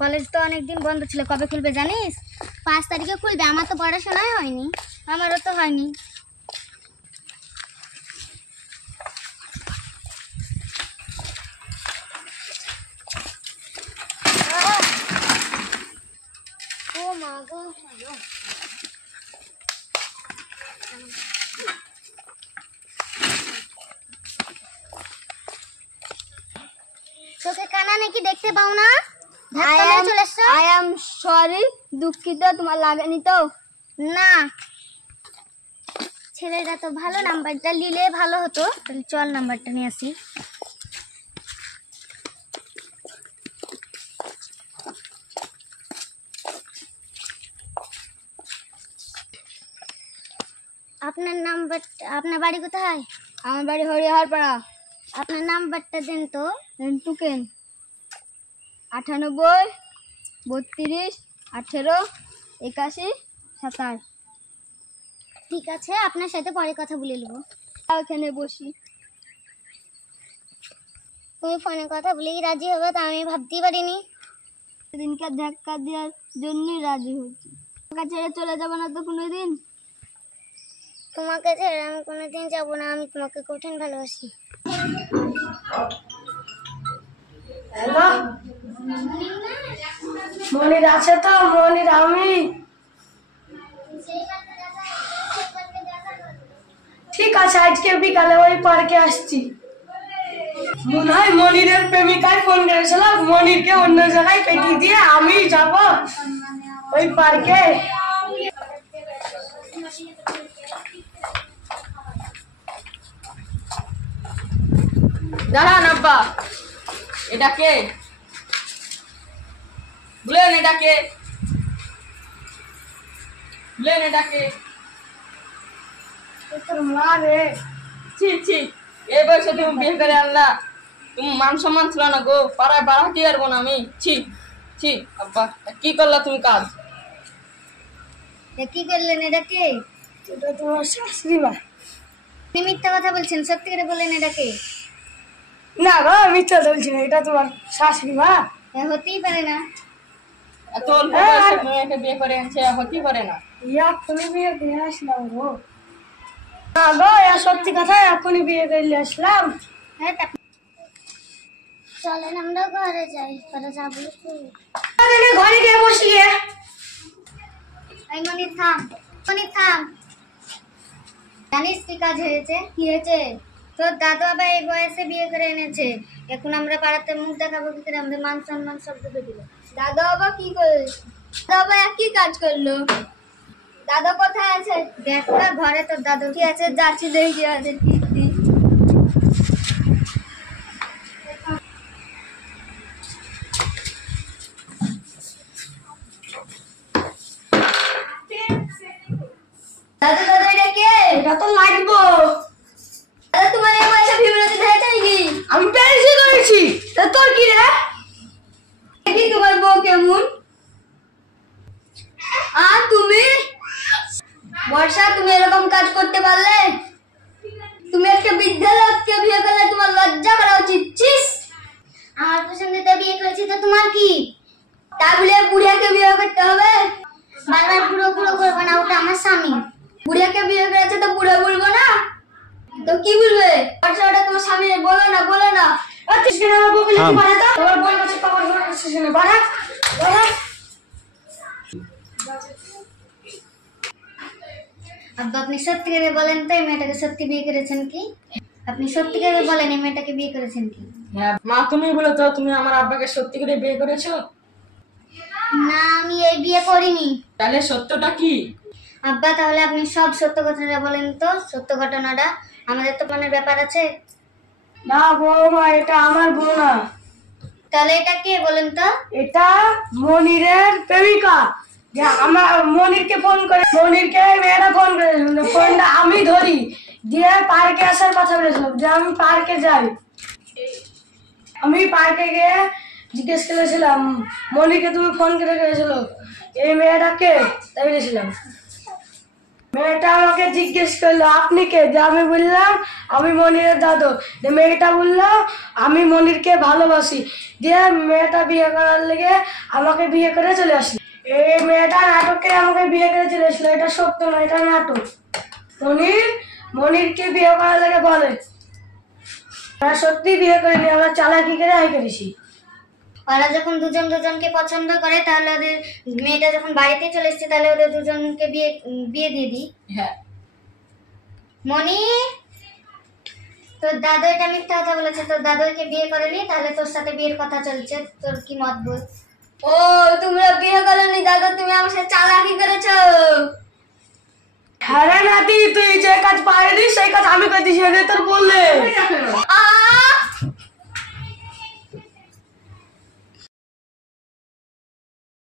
College তো অনেকদিন বন্ধ ছিল, কবে খুলবে জানিস? 5 তারিখে খুলবে। আমার তো পড়াশোনাই হয়নি। আমারও তো হয়নি। ও মা গো, তোকে কানা নাকি দেখতে পাও না? আই এম সরি, দুঃখিত। তোমার লাগেনি তো? না, ছেলেটা তো ভালো, নাম্বারটা নিলে ভালো হতো। তাহলে চল নাম্বারটা নিয়ে আসি। আপনার নাম্বারটা, আপনার বাড়ি কোথায়? আমার বাড়ি হরিহরপাড়া। আপনার নাম্বারটা দেন তো। টুকেন 98 32 18 81 27। ঠিক আছে, আপনার সাথে পরে কথা বলে নেব। ওখানে বসি। তুমি ফোনে কথা বলেই রাজি হবে তা আমি ভাবতেই পারিনি। সেদিনকে ধাক্কা দেওয়ার জন্যই রাজি হয়েছি। তোমাকে ছেড়ে চলে যাবো না তো কোনোদিন? তোমাকে ছেড়ে আমি কোনোদিন যাবো না। আমি তোমাকে কঠিন ভালোবাসি। হ্যালো, মনির আছে তো? মনির আমি। ঠিক আছে, আজকে বিকালে ওই পার্কে আসছি। মনে হয় মনিরের প্রেমিকায় ফোন করেছিল, মনিরকে অন্য জায়গায় পেটিয়ে দিয়ে আমি যাব ওই পার্কে। দাঁড়ান আব্বা, এটা কে? বলেন এটা কে? বলেন এটা কে? তোর মা রে। ছি ছি, এই বয়সে তুমি বিয়ে করে আনলা? তুমি মান সম্মান ছিল না গো, পাড়ায় বাড়াতে পারবো না আমি। ছি ছি আব্বা, কি করলা তুমি কাজ? কি করলেন? এটা কে? এটা তোমার শাশুড়ি মা। আপনি মিথ্যা কথা বলছেন, সত্যি করে বলেন এটা কে? না গো, মিথ্যা বলছি না, এটা তোমার শাশুড়ি মা। হতেই পারে না। এত অল্প বয়সে মেয়েকে বিয়ে করে আনছে, হতেই পারে না। এখনই বিয়ে দিয়ে আসলাম গো। না গো, সত্যি কথা, এখনই বিয়ে করে আসলাম। হ্যাঁ, চলেন আমরা ঘরে যাই। ঘরে যাবো ঘরে গিয়ে বসি গে। এই মনির থাম, মনির থাম। জানিস কি কাজ হয়েছে? কি হয়েছে? তোর দাদু বাবা এই বয়সে বিয়ে করে এনেছে। এখন আমরা পাড়াতে মুখ দেখাবো কি করে? আমাদের মান সম্মান সব ডুবে দিল। দাদু বাবা কি করে? দাদু বাবা একই কাজ করলো। দাদু কোথায় আছে? দেখ না ঘরে তোর দাদু। কি আছে? যাচ্ছি দেখি আছে। দাদু দাদু এটা কে? এটা তো লাগবো। দাদা তোমার এই বয়সে বিব্রতি ধরেছে নাকি? আমি পেরেছি করেছি। তা তোর কি রে? দেখি তোমার বউ কেমন। আর তুমি বর্ষা, তুমি এরকম কাজ করতে পারলে? তুমি একটা বৃদ্ধা লোককে বিয়ে করলে, তোমার লজ্জা করা উচিত। ছিস, আমার পছন্দিতে বিয়ে করেছি তো তোমার কি? তা বলে বুড়িয়াকে বিয়ে করতে হবে? বারবার বুড়ো বুড়ো করবে না, ওটা আমার স্বামী। বুড়িয়াকে বিয়ে করেছে তো বুড়ো বলবো না তো কি বলবে? বর্ষা, ওটা তোমার স্বামী। বলো না, বলো না। আমার বউ বলে কি বাড়া? তো তোমার বই বলছে তোমার বই বলছে শুনে বাড়া বাড়া। আব্বা, আপনি সত্যি করে বলেন তো, এই মেয়েটাকে সত্যি বিয়ে করেছেন কি? আপনি সত্যি করে বলেন, এই মেয়েটাকে বিয়ে করেছেন কি? হ্যাঁ মা, তুমি বলো তো, তুমি আমার আব্বাকে সত্যি করে বিয়ে করেছো? না, আমি এই বিয়ে করিনি। তাহলে সত্যটা কি? আব্বা, তাহলে আপনি সব সত্য ঘটনাটা বলেন তো, সত্য ঘটনাটা। আমাদের তো মনের ব্যাপার আছে। না বৌমা, এটা আমার বউ না। তাহলে এটা কে বলেন তো? এটা মনিরের প্রেমিকা। যে আমার মনিরকে ফোন করে, মনিরকে মেয়েরা ফোন করে, ফোনটা আমি ধরি দিয়ে পার্কে আসার কথা বলেছিলাম যে আমি পার্কে যাই। আমি পার্কে গিয়ে জিজ্ঞেস করেছিলাম মনিরকে তুমি ফোন করে করেছিল এই মেয়েটাকে, তাই বলেছিলাম। মেয়েটা আমাকে জিজ্ঞেস করলো আপনি কে, যে আমি বললাম আমি মনিরের দাদু। যে মেয়েটা বললো আমি মনিরকে ভালোবাসি। দিয়ে মেয়েটা বিয়ে করার লেগে আমাকে বিয়ে করে চলে আসলো। এই মেয়েটা নাটকে আমাকে বিয়ে করে চলে আসলো, এটা সত্য না, এটা নাটক। মনিরকে বিয়ে করার লেগে বলে আমরা সত্যি বিয়ে করিনি, আমরা চালাকি করে আই করেছি। ওরা যখন দুজন দুজনকে পছন্দ করে তাহলে ওদের মেয়েটা যখন বাড়িতে চলে এসছে তাহলে ওদের দুজনকে বিয়ে দিয়ে দিই। হ্যাঁ। মনি, তোর দাদু এটা মিথ্যা কথা বলেছে, তোর দাদুকে বিয়ে করেনি, তাহলে তোর সাথে বিয়ের কথা চলছে, তোর কি মত বল? ও তোমরা বিয়ে করনি দাদু, তুমি আমার সাথে চালাকি করেছো। হ্যাঁ রে নাতি, তুই যে কাজ পারিস সেই কাজ আমি করতেছি, তোর বললে